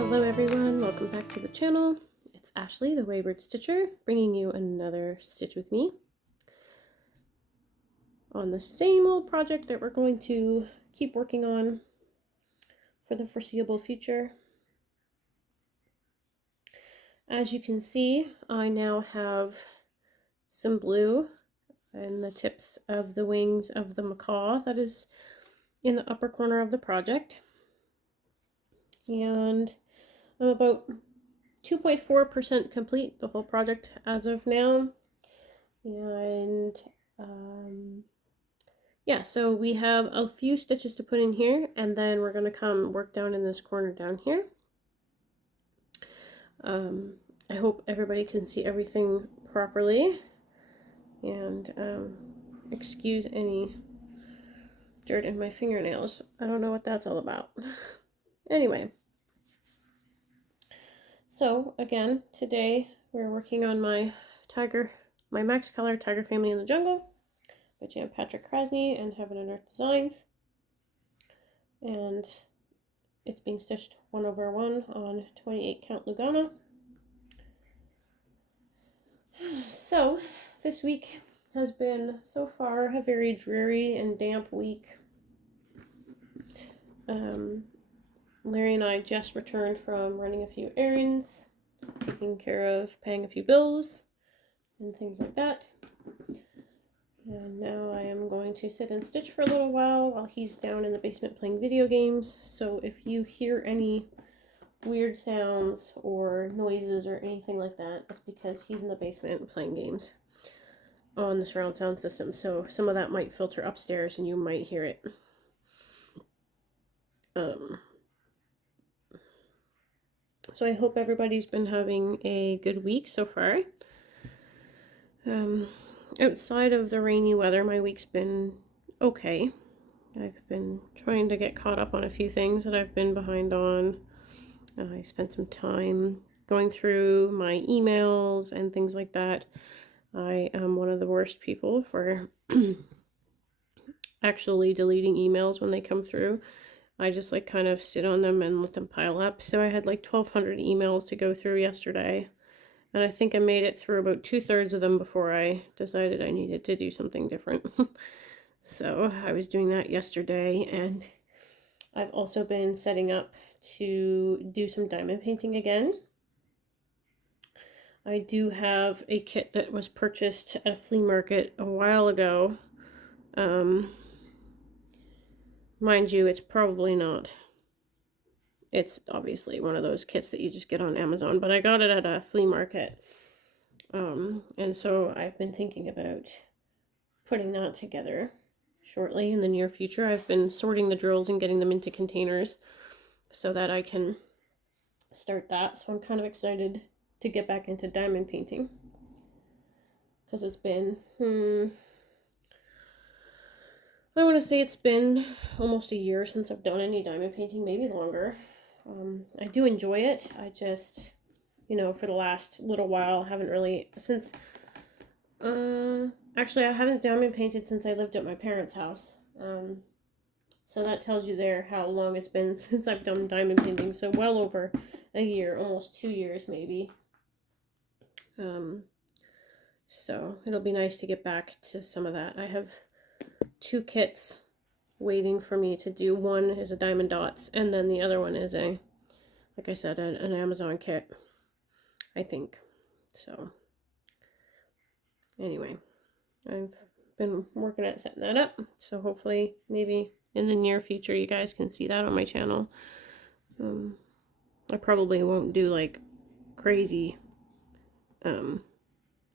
Hello everyone, welcome back to the channel. It's Ashley, the Wayward Stitcher, bringing you another Stitch with me on the same old project that we're going to keep working on for the foreseeable future. As you can see, I now have some blue in the tips of the wings of the macaw that is in the upper corner of the project. And I'm about 2.4% complete the whole project as of now. And yeah, so we have a few stitches to put in here, and then we're going to come work down in this corner down here. I hope everybody can see everything properly, and excuse any dirt in my fingernails. I don't know what that's all about. Anyway, so again, today we're working on my Max Color Tiger Family in the Jungle by Patrik, Krasny, and Heaven and Earth Designs. And it's being stitched 1/1 on 28 count lugana. So this week has been so far a very dreary and damp week. Larry and I just returned from running a few errands, taking care of paying a few bills and things like that. And now I am going to sit and stitch for a little while he's down in the basement playing video games. So if you hear any weird sounds or noises or anything like that, it's because he's in the basement playing games on the surround sound system. So some of that might filter upstairs and you might hear it. So I hope everybody's been having a good week so far. Outside of the rainy weather, my week's been okay. I've been trying to get caught up on a few things that I've been behind on. I spent some time going through my emails and things like that. I am one of the worst people for actually deleting emails when they come through. I just like kind of sit on them and let them pile up. So I had like 1,200 emails to go through yesterday. And I think I made it through about 2/3 of them before I decided I needed to do something different. So I was doing that yesterday, and I've also been setting up to do some diamond painting again. I do have a kit that was purchased at a flea market a while ago. Mind you, it's probably not. It's obviously one of those kits that you just get on Amazon, but I got it at a flea market. And so I've been thinking about putting that together shortly in the near future. I've been sorting the drills and getting them into containers so that I can start that. So I'm kind of excited to get back into diamond painting, because it's been, I want to say it's been almost a year since I've done any diamond painting, maybe longer. I do enjoy it. I just, for the last little while, haven't really, since, actually I haven't diamond painted since I lived at my parents' house. So that tells you there how long it's been since I've done diamond painting. So well over a year, almost 2 years maybe. So it'll be nice to get back to some of that. I have 2 kits waiting for me to do. One is a diamond dots, and then the other one is like I said, an Amazon kit, I think. So anyway, I've been working at setting that up, so hopefully maybe in the near future you guys can see that on my channel. I probably won't do like crazy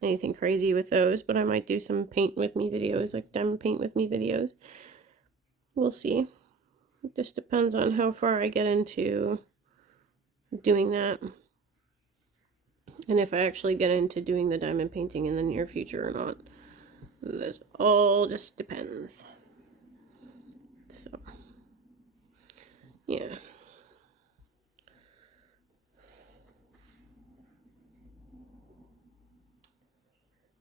anything crazy with those, but I might do some paint with me videos, like diamond paint with me videos. We'll see. It just depends on how far I get into doing that, and if I actually get into doing the diamond painting in the near future or not. This all just depends. So yeah.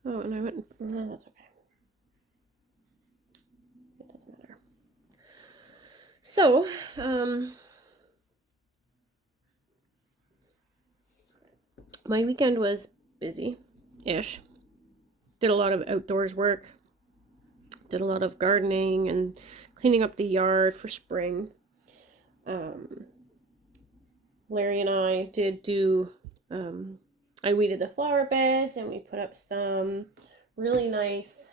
Oh, and I went, no, that's okay. It doesn't matter. So, My weekend was busy-ish. Did a lot of outdoors work. Did a lot of gardening and cleaning up the yard for spring. Larry and I did do, I weeded the flower beds, and we put up some really nice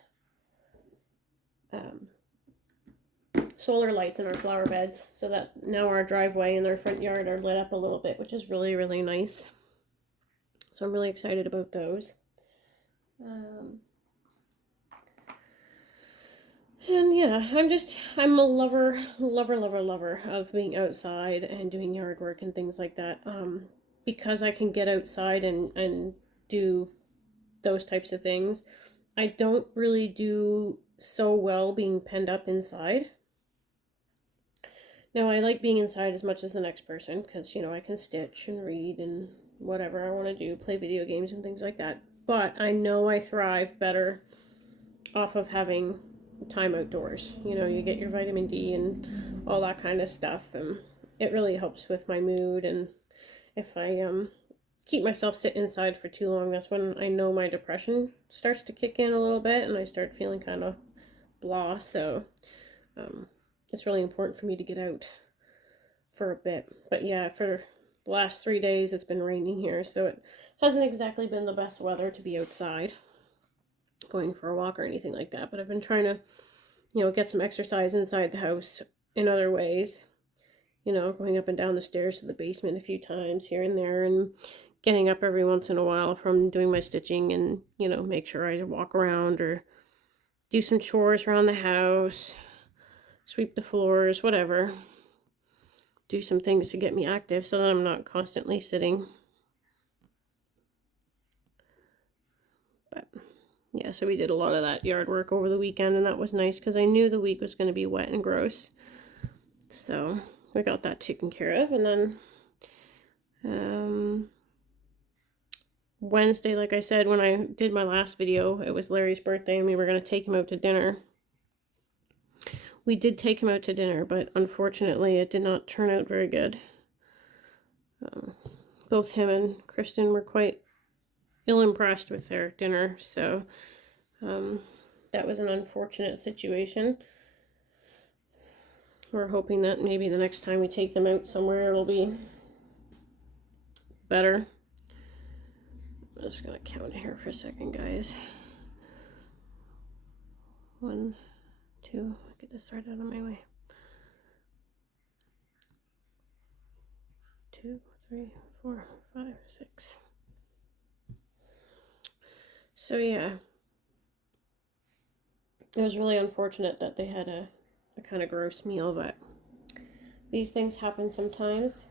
solar lights in our flower beds, so that now our driveway and our front yard are lit up a little bit, which is really, really nice. So I'm really excited about those. And yeah, I'm a lover of being outside and doing yard work and things like that. Because I can get outside and do those types of things. I don't really do so well being penned up inside. Now, I like being inside as much as the next person because, I can stitch and read and whatever I want to do, play video games and things like that. But I know I thrive better off of having time outdoors. You get your vitamin D and all that kind of stuff, and it really helps with my mood. And if I keep myself sit inside for too long, that's when I know my depression starts to kick in a little bit and I start feeling kind of blah. So it's really important for me to get out for a bit. But yeah, for the last 3 days it's been raining here, so it hasn't exactly been the best weather to be outside going for a walk or anything like that. But I've been trying to, get some exercise inside the house in other ways. Going up and down the stairs to the basement a few times here and there, and getting up every once in a while from doing my stitching, and, make sure I walk around or do some chores around the house, sweep the floors, whatever. Do some things to get me active so that I'm not constantly sitting. But yeah, so we did a lot of that yard work over the weekend, and that was nice because I knew the week was going to be wet and gross. So we got that taken care of. And then Wednesday, like I said, when I did my last video, it was Larry's birthday and we were going to take him out to dinner. We did take him out to dinner, but unfortunately it did not turn out very good. Both him and Kristen were quite ill-impressed with their dinner, so that was an unfortunate situation. We're hoping that maybe the next time we take them out somewhere it'll be better. I'm just gonna count here for a second, guys. 1, 2, get this thread out of my way. 2, 3, 4, 5, 6. So yeah, it was really unfortunate that they had a kind of gross meal, but these things happen sometimes.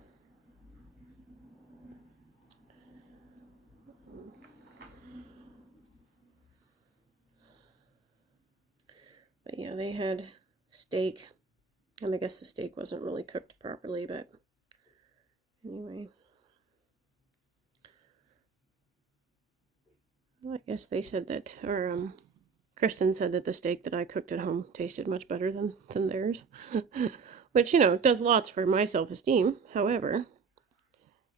But yeah, they had steak, and I guess the steak wasn't really cooked properly, but anyway. Well, I guess they said that, or Kristen said that the steak that I cooked at home tasted much better than theirs. Which, does lots for my self-esteem. However,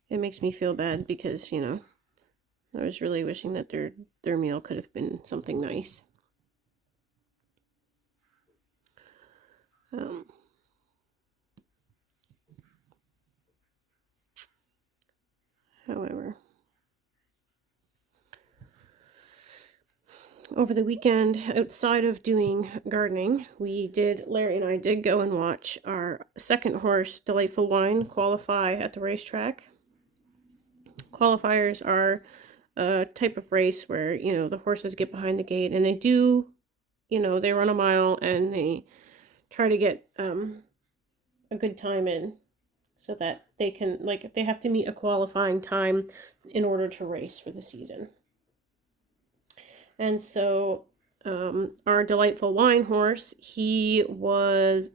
it makes me feel bad because, I was really wishing that their meal could have been something nice. However, over the weekend, outside of doing gardening, Larry and I did go and watch our second horse, Delightful Wine, qualify at the racetrack. Qualifiers are a type of race where, the horses get behind the gate and they do, they run a mile and they try to get a good time in so that they can, they have to meet a qualifying time in order to race for the season. And so our Delightful Wine horse, he was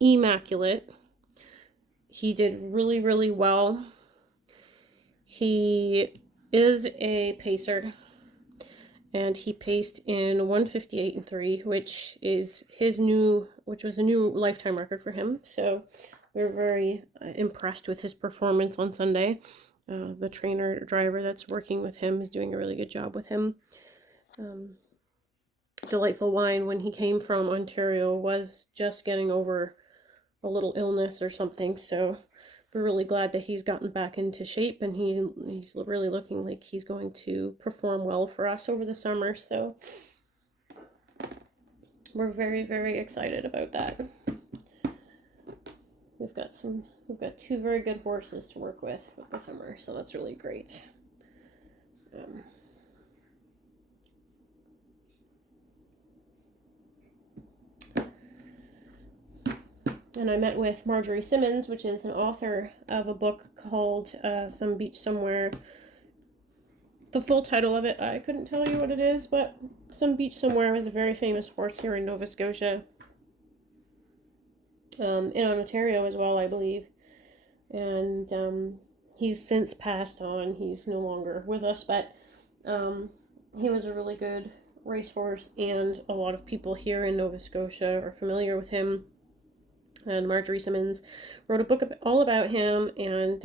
immaculate. He did really, really well. He is a pacer, and he paced in 1:58.3, which was a new lifetime record for him. So we were very impressed with his performance on Sunday. The trainer driver that's working with him is doing a really good job with him. Delightful Wine, when he came from Ontario, was just getting over a little illness or something, so we're really glad that he's gotten back into shape, and he's really looking like he's going to perform well for us over the summer, so we're very, very excited about that. We've got 2 very good horses to work with for the summer, so that's really great. And I met with Marjorie Simmons, which is an author of a book called Some Beach Somewhere. The full title of it, I couldn't tell you what it is, but Some Beach Somewhere is a very famous horse here in Nova Scotia. In Ontario as well, I believe. And he's since passed on. He's no longer with us, but he was a really good racehorse, and a lot of people here in Nova Scotia are familiar with him. And Marjorie Simmons wrote a book all about him, and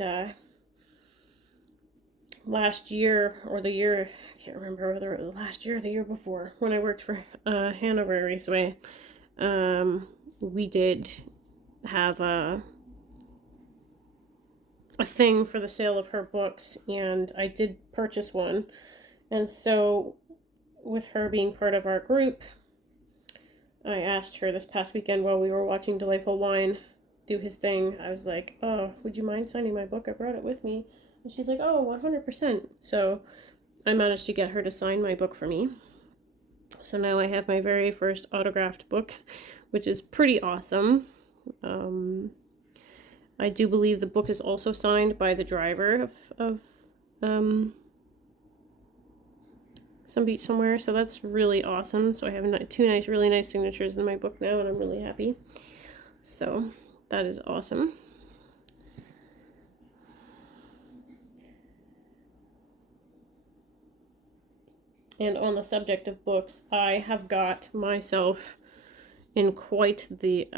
last year, or the year, I can't remember whether it was last year or the year before, when I worked for Hanover Raceway, we did have a thing for the sale of her books, and I did purchase one. And so, with her being part of our group, I asked her this past weekend while we were watching Delightful Wine do his thing. I was like, oh, would you mind signing my book? I brought it with me. And she's like, oh, 100%. So I managed to get her to sign my book for me. So now I have my very first autographed book, which is pretty awesome. I do believe the book is also signed by the driver of Some Beach Somewhere, so that's really awesome. So I have 2 really nice signatures in my book now, and I'm really happy. So that is awesome. And on the subject of books, I have got myself in quite the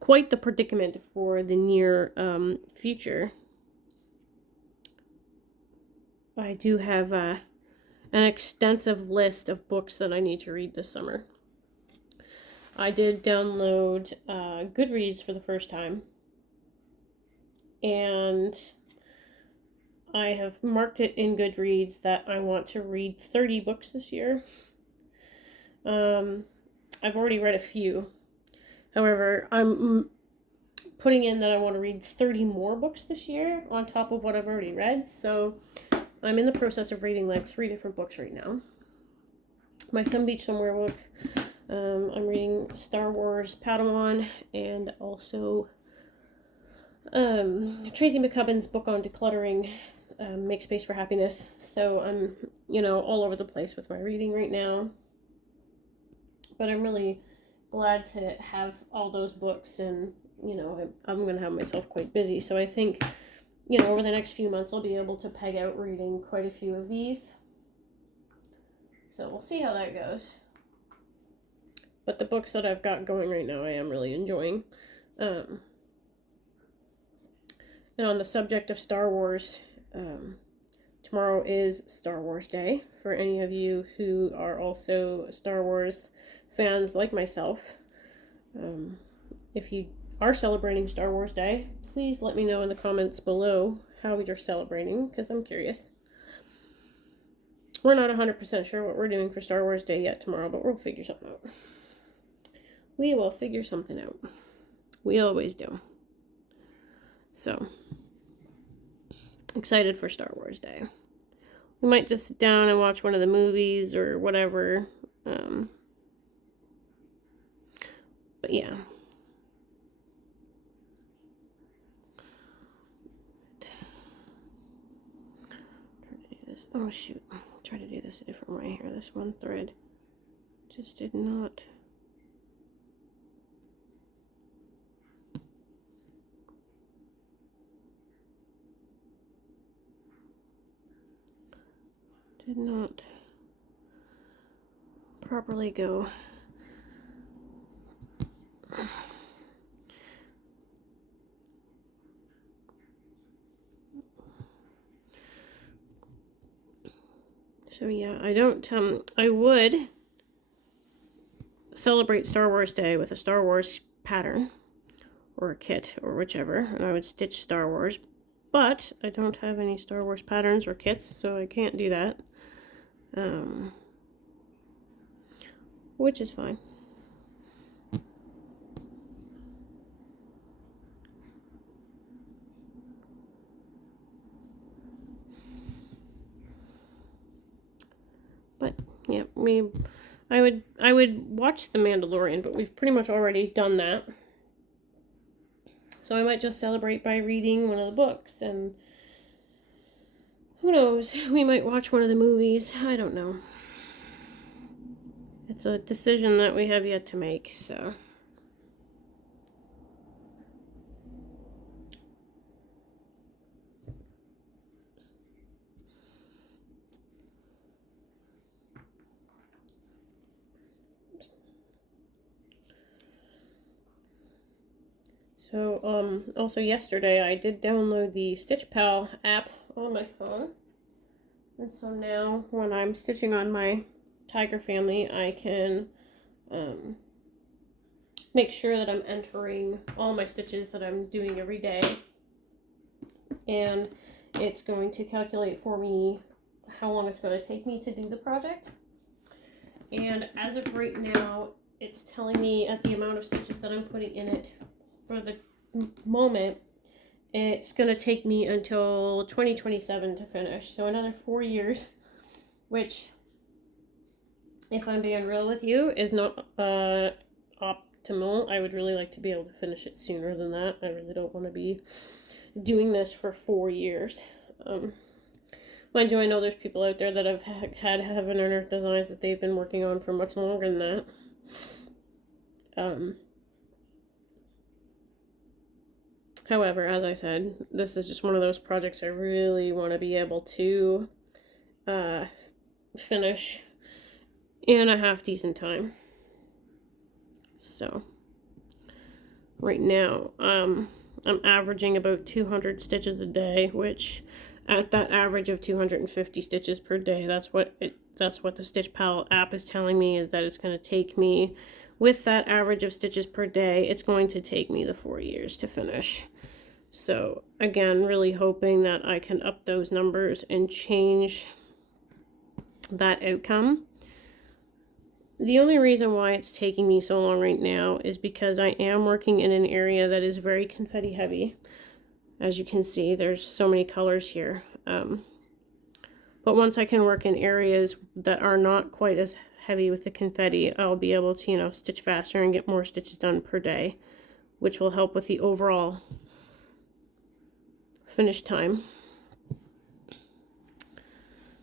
quite the predicament for the near future. I do have an extensive list of books that I need to read this summer. I did download Goodreads for the first time, and I have marked it in Goodreads that I want to read 30 books this year. I've already read a few. However, I'm putting in that I want to read 30 more books this year on top of what I've already read, so I'm in the process of reading like 3 different books right now. My Some Beach Somewhere book, I'm reading Star Wars Padawan, and also Tracy McCubbin's book on decluttering, Make Space for Happiness. So I'm, all over the place with my reading right now. But I'm really glad to have all those books, and, I'm going to have myself quite busy. So I think, over the next few months, I'll be able to peg out reading quite a few of these. So we'll see how that goes. But the books that I've got going right now, I am really enjoying. And on the subject of Star Wars, tomorrow is Star Wars Day. For any of you who are also Star Wars fans like myself, if you are celebrating Star Wars Day, please let me know in the comments below how you're celebrating, because I'm curious. We're not 100% sure what we're doing for Star Wars Day yet tomorrow, but we'll figure something out. We will figure something out. We always do. So, excited for Star Wars Day. We might just sit down and watch one of the movies or whatever. But yeah. Oh shoot, try to do this a different way here. This one thread just did not. Did not properly go. So yeah, I don't, I would celebrate Star Wars Day with a Star Wars pattern or a kit or whichever, and I would stitch Star Wars, but I don't have any Star Wars patterns or kits, so I can't do that, which is fine. But yeah, I would watch The Mandalorian, but we've pretty much already done that. So I might just celebrate by reading one of the books, and who knows, we might watch one of the movies. I don't know. It's a decision that we have yet to make, so. So, also yesterday I did download the Stitch Pal app on my phone. And so now when I'm stitching on my tiger family, I can make sure that I'm entering all my stitches that I'm doing every day. And it's going to calculate for me how long it's going to take me to do the project. And as of right now, it's telling me at the amount of stitches that I'm putting in it for the moment, it's going to take me until 2027 to finish. So another 4 years, which, if I'm being real with you, is not optimal. I would really like to be able to finish it sooner than that. I really don't want to be doing this for 4 years. Mind you, I know there's people out there that have had Heaven and Earth designs that they've been working on for much longer than that. However, as I said, this is just one of those projects I really want to be able to finish in a half decent time. So, right now, I'm averaging about 200 stitches a day, which at that average of 250 stitches per day, that's what the Stitch Pal app is telling me, is that it's going to take me, with that average of stitches per day, it's going to take me the 4 years to finish. So again, really hoping that I can up those numbers and change that outcome. The only reason why it's taking me so long right now is because I am working in an area that is very confetti heavy. As you can see, there's so many colors here. But once I can work in areas that are not quite as heavy with the confetti, I'll be able to, you know, stitch faster and get more stitches done per day, which will help with the overall finish time.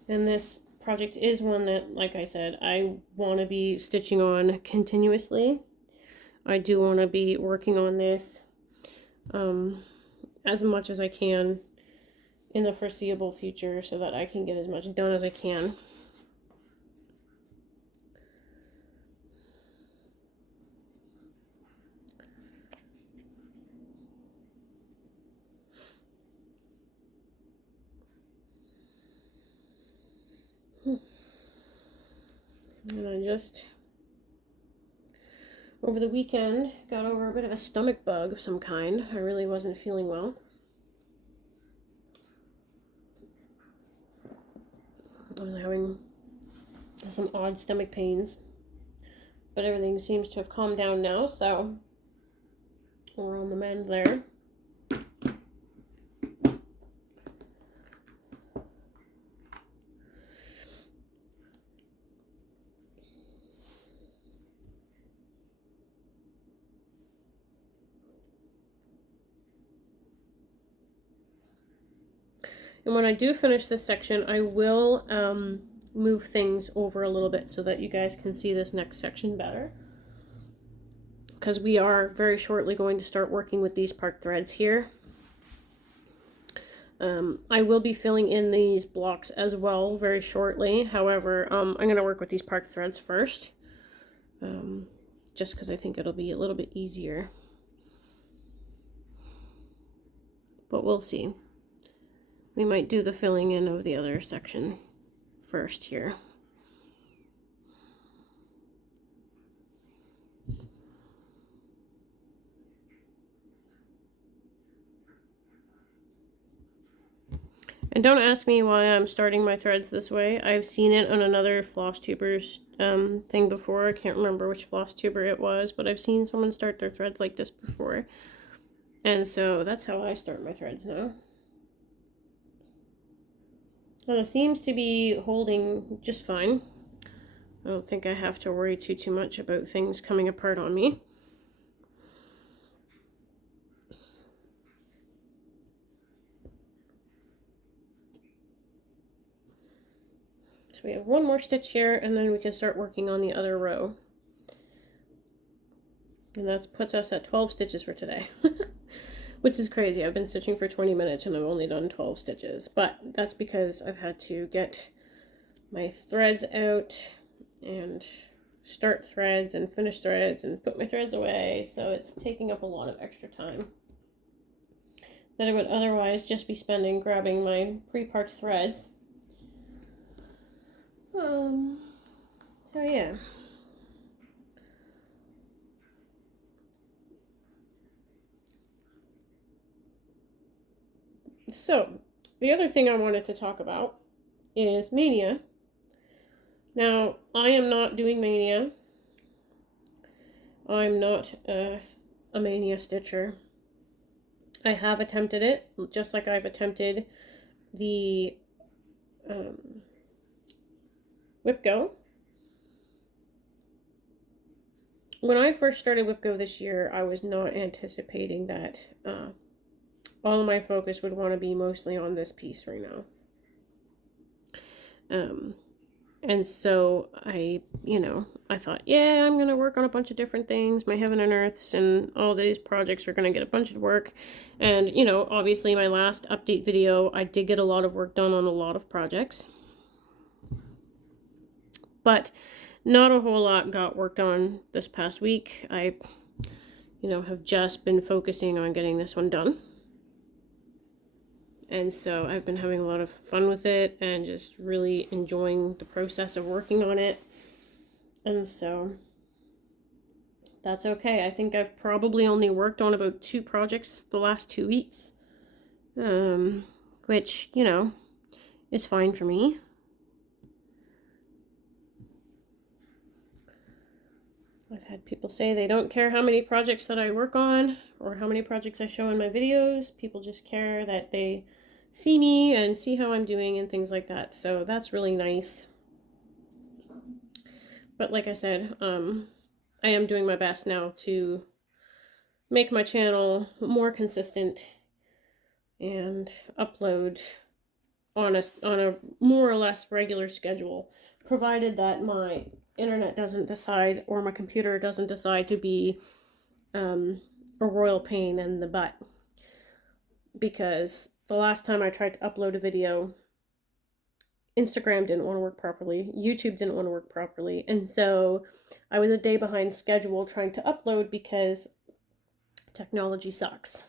And this project is one that, like I said, I want to be stitching on continuously. I do want to be working on this as much as I can in the foreseeable future so that I can get as much done as I can. And I just, over the weekend, got over a bit of a stomach bug of some kind. I really wasn't feeling well. I was having some odd stomach pains, but everything seems to have calmed down now, so we're on the mend there. And when I do finish this section, I will move things over a little bit so that you guys can see this next section better. Because we are very shortly going to start working with these part threads here. I will be filling in these blocks as well very shortly. However, I'm going to work with these part threads first. Just because I think it'll be a little bit easier. But we'll see. We might do the filling in of the other section first here. And don't ask me why I'm starting my threads this way. I've seen it on another Flosstuber's thing before. I can't remember which Flosstuber it was, but I've seen someone start their threads like this before. And so that's how I start my threads now. And it seems to be holding just fine. I don't think I have to worry too much about things coming apart on me. So we have one more stitch here, and then we can start working on the other row. And that puts us at 12 stitches for today. Which is crazy. I've been stitching for 20 minutes and I've only done 12 stitches. But that's because I've had to get my threads out and start threads and finish threads and put my threads away. So it's taking up a lot of extra time that I would otherwise just be spending grabbing my pre-parked threads. So yeah. So, the other thing I wanted to talk about is Mania. Now, I am not doing Mania. I'm not a Mania stitcher. I have attempted it, just like I've attempted the Whip Go. When I first started Whip Go this year, I was not anticipating that all of my focus would want to be mostly on this piece right now. And so I thought, yeah, I'm going to work on a bunch of different things. My Heaven and Earths and all these projects are going to get a bunch of work. And, obviously my last update video, I did get a lot of work done on a lot of projects. But not a whole lot got worked on this past week. I, have just been focusing on getting this one done. And so I've been having a lot of fun with it and just really enjoying the process of working on it. And so that's okay. I think I've probably only worked on about 2 projects the last 2 weeks. Which, is fine for me. I've had people say they don't care how many projects that I work on or how many projects I show in my videos. People just care that they see me and see how I'm doing and things like that. So that's really nice. But like I said, I am doing my best now to make my channel more consistent and upload on a more or less regular schedule, provided that my internet doesn't decide or my computer doesn't decide to be a royal pain in the butt. Because the last time I tried to upload a video, Instagram didn't want to work properly, YouTube didn't want to work properly, and so I was a day behind schedule trying to upload because technology sucks.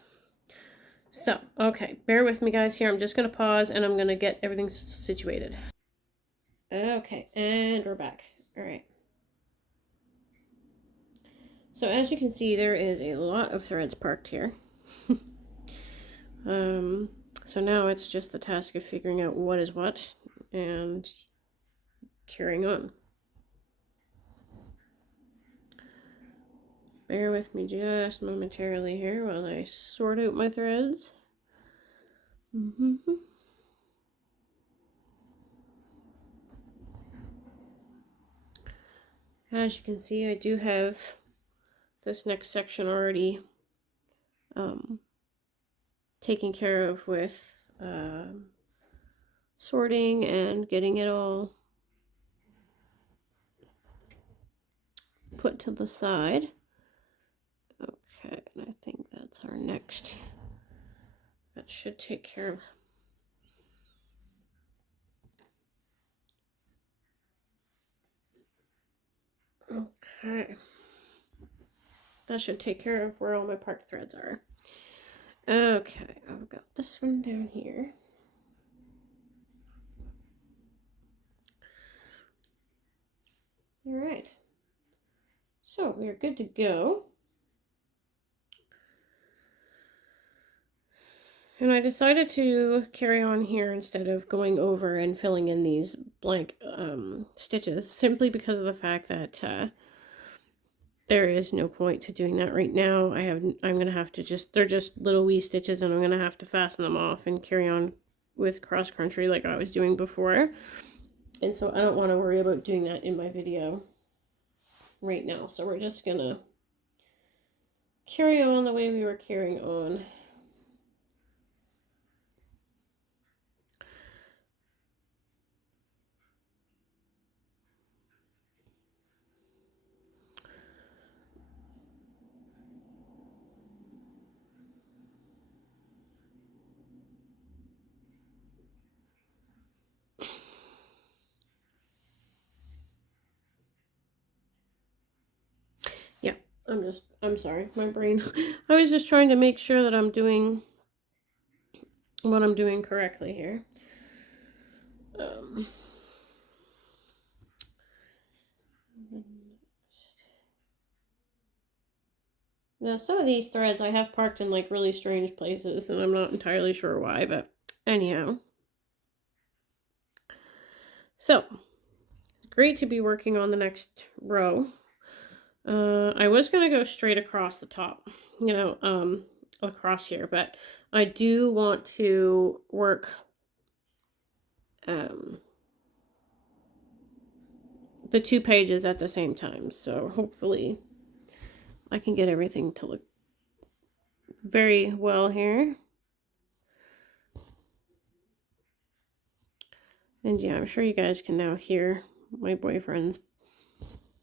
So, okay, bear with me guys here. I'm just going to pause and I'm going to get everything situated. Okay, and we're back. All right. So as you can see, there is a lot of threads parked here. So now it's just the task of figuring out what is what and carrying on. Bear with me just momentarily here while I sort out my threads. As you can see, I do have this next section already taken care of with sorting and getting it all put to the side. Okay, and I think that's our next. That should take care of. Okay. That should take care of where all my parked threads are. Okay, I've got this one down here. right. So we are good to go. And I decided to carry on here instead of going over and filling in these blank stitches, simply because of the fact that there is no point to doing that right now. I'm gonna have to they're just little wee stitches, and I'm gonna have to fasten them off and carry on with cross country like I was doing before. And so I don't want to worry about doing that in my video right now. So we're just gonna carry on the way we were carrying on. Yeah, I'm sorry, my brain. I was just trying to make sure that I'm doing what I'm doing correctly here. Now, some of these threads I have parked in like really strange places, and I'm not entirely sure why, but anyhow. So, great to be working on the next row. I was going to go straight across the top, you know, across here, but I do want to work the 2 pages at the same time, so hopefully I can get everything to look very well here. And yeah, I'm sure you guys can now hear my boyfriend's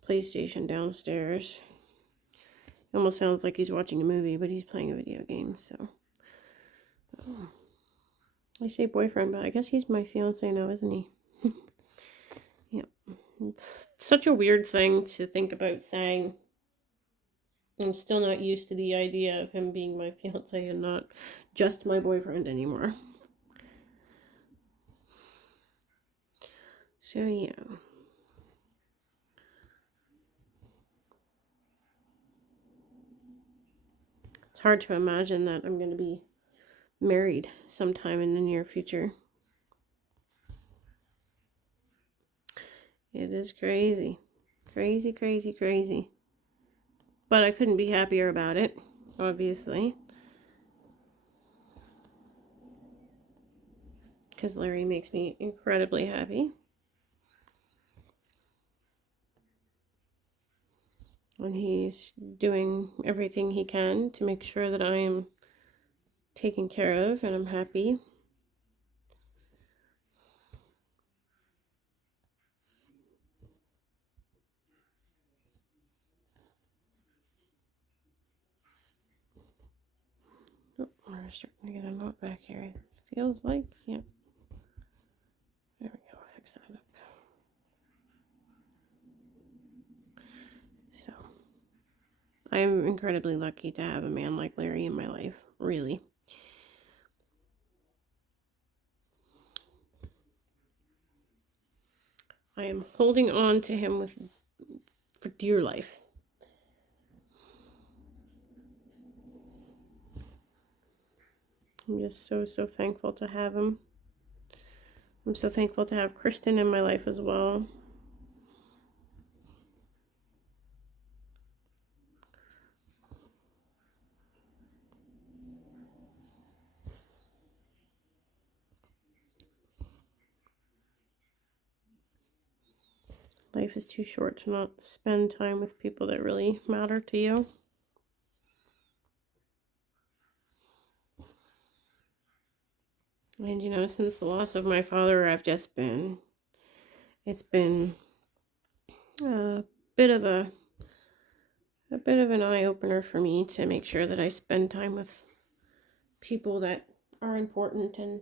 PlayStation downstairs. It almost sounds like he's watching a movie, but he's playing a video game, so. I say boyfriend, but I guess he's my fiance now, isn't he? Yeah. It's such a weird thing to think about saying. I'm still not used to the idea of him being my fiance and not just my boyfriend anymore. So, yeah. It's hard to imagine that I'm going to be married sometime in the near future. It is crazy. Crazy, crazy, crazy. But I couldn't be happier about it, obviously. Because Larry makes me incredibly happy. And he's doing everything he can to make sure that I am taken care of and I'm happy. Oh, we're starting to get a knot back here. It feels like, yeah. There we go, fix that up. So, I am incredibly lucky to have a man like Larry in my life, really. I am holding on to him for dear life. I'm just so thankful to have him. I'm so thankful to have Kristen in my life as well. Life is too short to not spend time with people that really matter to you. And you know, since the loss of my father, it's been a bit of an eye-opener for me to make sure that I spend time with people that are important, and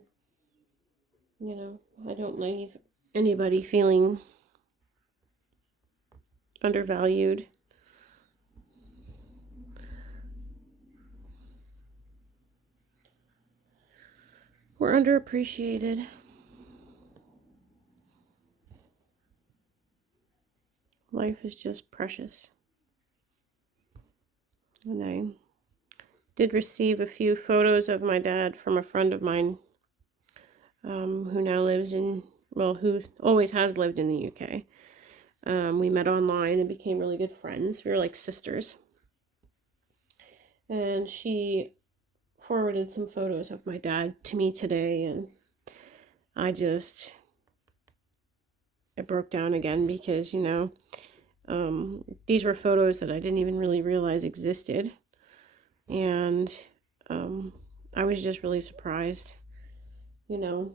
you know, I don't leave anybody feeling undervalued. We're underappreciated. Life is just precious. And I did receive a few photos of my dad from a friend of mine who now lives in, well, who always has lived in the UK. We met online and became really good friends. We were like sisters. And she forwarded some photos of my dad to me today, and I broke down again because, you know, these were photos that I didn't even really realize existed. And I was just really surprised, you know,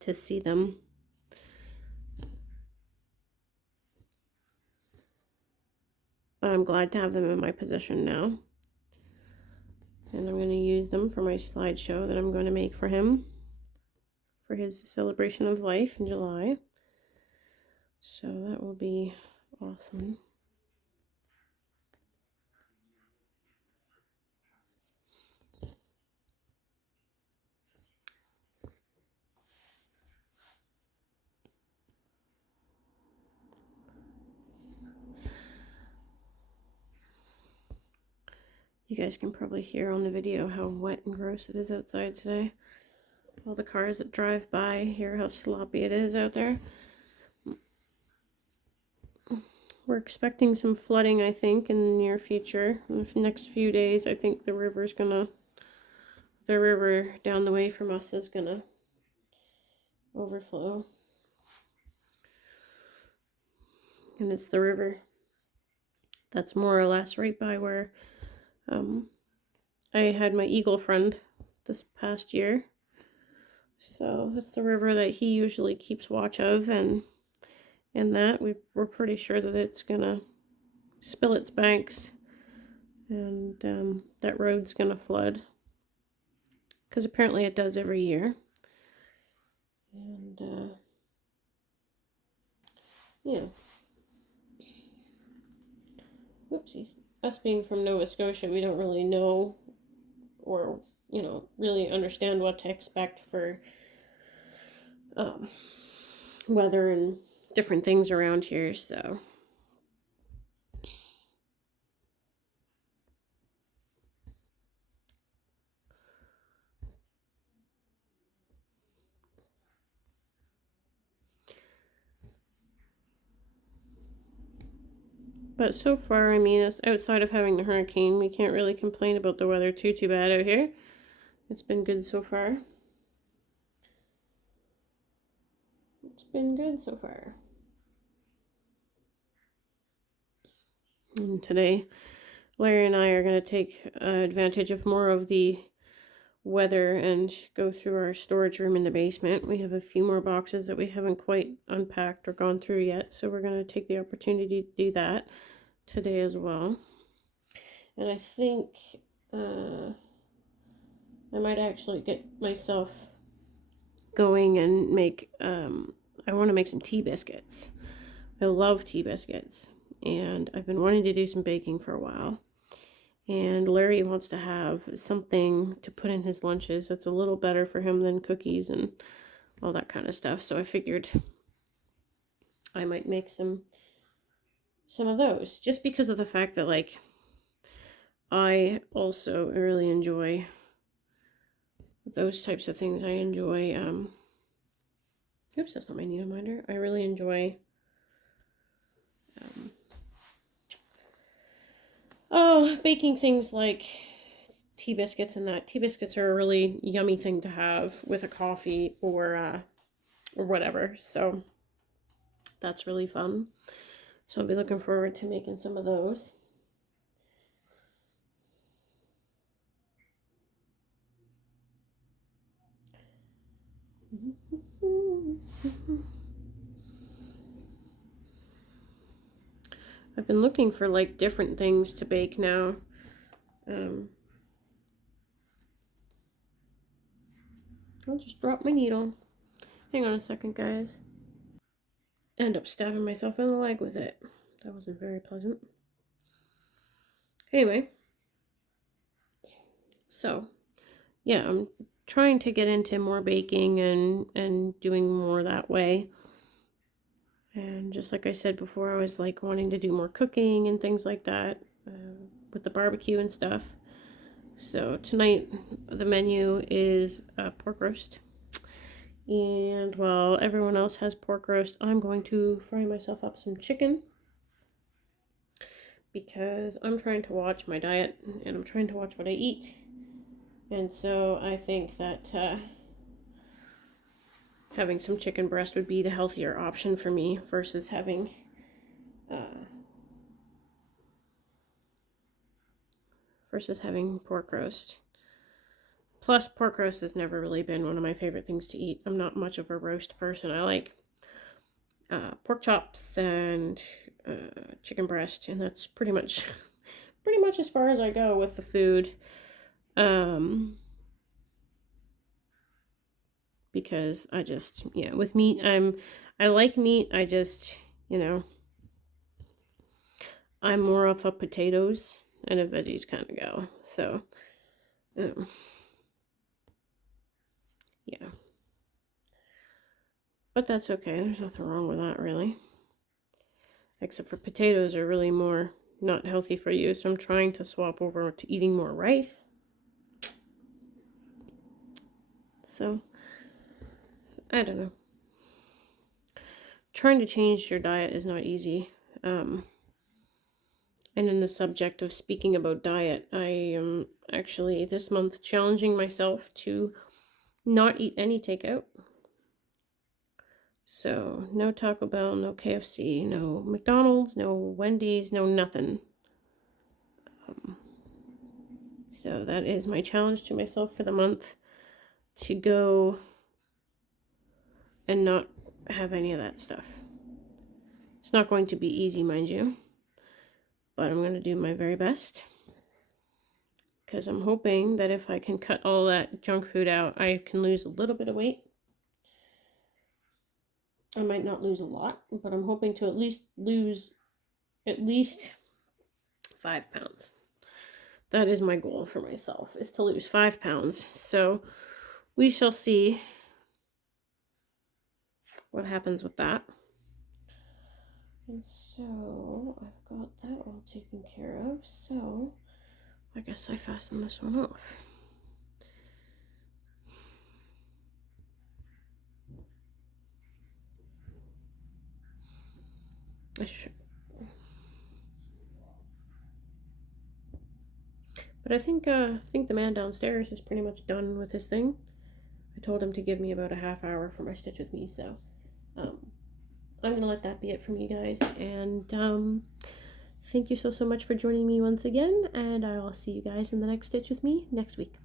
to see them. But I'm glad to have them in my possession now. And I'm going to use them for my slideshow that I'm going to make for him for his celebration of life in July. So that will be awesome. You guys can probably hear on the video how wet and gross it is outside today. All the cars that drive by hear how sloppy it is out there. We're expecting some flooding, I think, in the near future. In the next few days, I think the river down the way from us is gonna overflow. And it's the river that's more or less right by where I had my eagle friend this past year. So it's the river that he usually keeps watch of, and that we're pretty sure that it's gonna spill its banks, and that road's gonna flood, because apparently it does every year. And yeah, oopsies. Us being from Nova Scotia, we don't really know, or, you know, really understand what to expect for weather and different things around here, so. But so far, I mean, outside of having the hurricane, we can't really complain about the weather too bad out here. It's been good so far. It's been good so far. And today, Larry and I are going to take advantage of more of the weather and go through our storage room in the basement. We have a few more boxes that we haven't quite unpacked or gone through yet, so we're going to take the opportunity to do that today as well. And I think I might actually get myself going and make I want to make some tea biscuits. I love tea biscuits, and I've been wanting to do some baking for a while. And Larry wants to have something to put in his lunches that's a little better for him than cookies and all that kind of stuff. So I figured I might make some of those, just because of the fact that, like, I also really enjoy those types of things. I enjoy oops, that's not my needle minder. I really enjoy baking things like tea biscuits, and that tea biscuits are a really yummy thing to have with a coffee or whatever. So that's really fun. So I'll be looking forward to making some of those. I've been looking for like different things to bake now. I'll just drop my needle. Hang on a second, guys. End up stabbing myself in the leg with it. That wasn't very pleasant. Anyway, so yeah, I'm trying to get into more baking and doing more that way. And just like I said before, I was like wanting to do more cooking and things like that with the barbecue and stuff. So tonight the menu is pork roast. And while everyone else has pork roast, I'm going to fry myself up some chicken. Because I'm trying to watch my diet and I'm trying to watch what I eat. And so I think that having some chicken breast would be the healthier option for me versus having pork roast. Plus, pork roast has never really been one of my favorite things to eat. I'm not much of a roast person. I like pork chops and chicken breast, and that's pretty much as far as I go with the food. Because I just, with meat, I like meat. I just, I'm more of a potatoes and a veggies kind of go. So, yeah. But that's okay. There's nothing wrong with that, really. Except for potatoes are really more not healthy for you. So I'm trying to swap over to eating more rice. So, I don't know. Trying to change your diet is not easy. And in the subject of speaking about diet, I am actually this month challenging myself to not eat any takeout. So no Taco Bell, no KFC, no McDonald's, no Wendy's, no nothing. So that is my challenge to myself for the month, to go and not have any of that stuff. It's not going to be easy, mind you, but I'm going to do my very best, because I'm hoping that if I can cut all that junk food out, I can lose a little bit of weight. I might not lose a lot, but I'm hoping to at least lose 5 pounds. That is my goal for myself, is to lose 5 pounds. So we shall see what happens with that. And so I've got that all taken care of. So I guess I fasten this one off. But I think the man downstairs is pretty much done with his thing. I told him to give me about a half hour for my stitch with me, so I'm gonna let that be it from you guys. And thank you so much for joining me once again, and I'll see you guys in the next stitch with me next week.